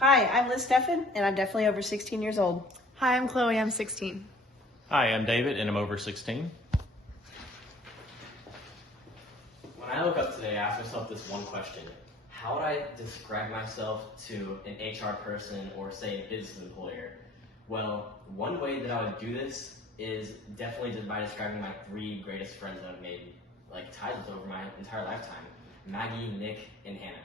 Hi, I'm Liz Steffen, and I'm definitely over 16 years old. Hi, I'm Chloe. I'm 16. Hi, I'm David, and I'm over 16. When I woke up today, I asked myself this one question. How would I describe myself to an HR person or, say, a business employer? Well, one way that I would do this is definitely just by describing my three greatest friends that I've made ties with over my entire lifetime: Maggie, Nick, and Hannah.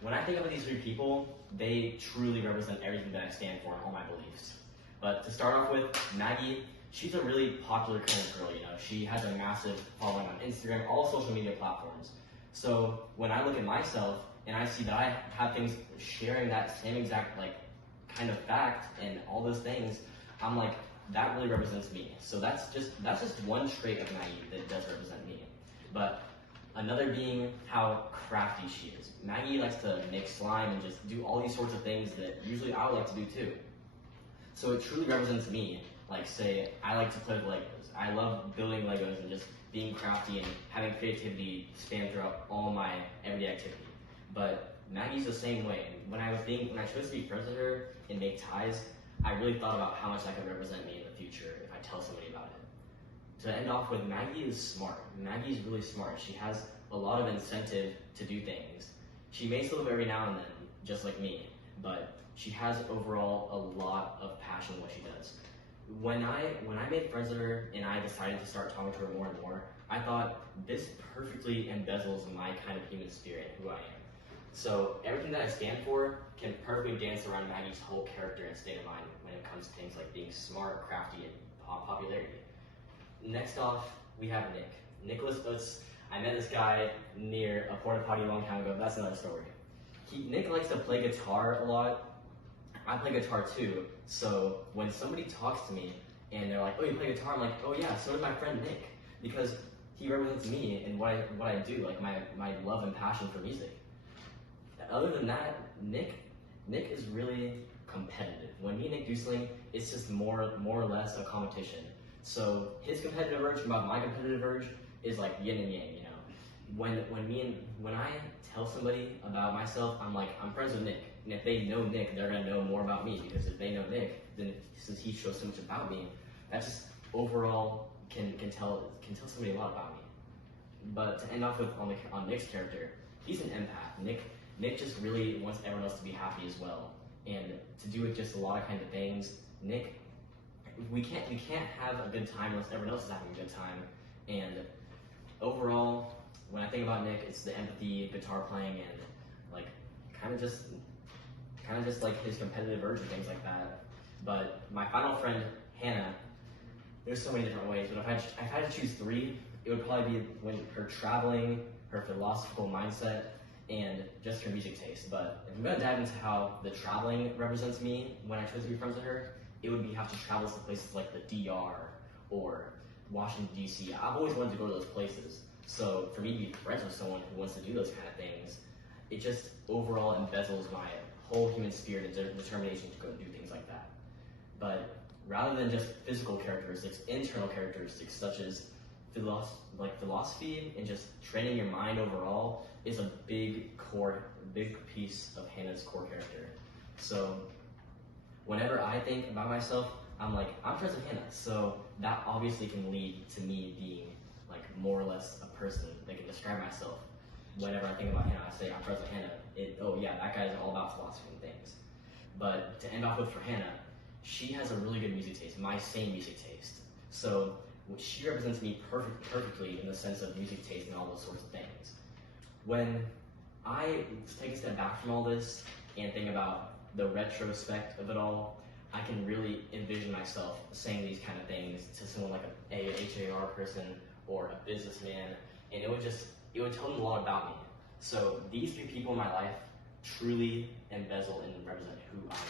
When I think of these three people, they truly represent everything that I stand for and all my beliefs. But to start off with, Maggie, she's a really popular kind of girl, She has a massive following on Instagram, all social media platforms. So when I look at myself and I see that I have things sharing that same exact kind of fact and all those things, I'm like, that really represents me. So that's just one trait of Maggie that does represent me. But another being how crafty she is. Maggie likes to make slime and just do all these sorts of things that usually I would like to do too. So it truly represents me. Like, say, I like to play with Legos. I love building Legos and just being crafty and having creativity span throughout all my everyday activity. But Maggie's the same way. When I chose to be friends with her and make ties, I really thought about how much that could represent me in the future if I tell somebody about it. To end off with, Maggie is smart. Maggie's really smart. She has a lot of incentive to do things. She may slip every now and then, just like me, but she has overall a lot of passion in what she does. When I made friends with her and I decided to start talking to her more and more, I thought this perfectly embezzles my kind of human spirit, who I am. So everything that I stand for can perfectly dance around Maggie's whole character and state of mind when it comes to things like being smart, crafty, and popularity. Next off, we have Nick. Nicholas Utz. I met this guy near a porta potty a long time ago. That's another story. Nick likes to play guitar a lot. I play guitar too. So when somebody talks to me and they're like, "Oh, you play guitar?" I'm like, "Oh yeah, so does my friend Nick," because he represents me and what I do, like my love and passion for music. Other than that, Nick is really competitive. When me and Nick do something, it's just more or less a competition. So his competitive urge and my competitive urge is like yin and yang, When I tell somebody about myself, I'm like, I'm friends with Nick. And if they know Nick, they're gonna know more about me, because if they know Nick, then since he shows so much about me, that just overall can tell somebody a lot about me. But to end off with on Nick's character, he's an empath. Nick just really wants everyone else to be happy as well, and to do with just a lot of kinds of things. Nick, we can't have a good time unless everyone else is having a good time. And overall, when I think about Nick, it's the empathy, guitar playing, and kind of just like his competitive urge and things like that. But my final friend, Hannah, there's so many different ways, but if I had to choose three, it would probably be her traveling, her philosophical mindset, and just her music taste. But if I'm gonna dive into how the traveling represents me when I chose to be friends with her, it would be have to travel to places like the DR or Washington, D.C. I've always wanted to go to those places. So for me to be friends with someone who wants to do those kind of things, it just overall embezzles my whole human spirit and determination to go do things like that. But rather than just physical characteristics, internal characteristics such as philosophy and just training your mind overall is a big piece of Hannah's core character. So whenever I think about myself, I'm like, I'm friends with Hannah. So that obviously can lead to me being more or less a person that can describe myself. Whenever I think about Hannah, I say I'm friends with Hannah. Oh yeah, that guy's all about philosophy and things. But to end off with, for Hannah, she has a really good music taste, my same music taste. So she represents me perfectly in the sense of music taste and all those sorts of things. When I take a step back from all this and think about the retrospect of it all, I can really envision myself saying these kind of things to someone like a HAR person or a businessman, and it would tell them a lot about me. So these three people in my life truly embezzle and represent who I am.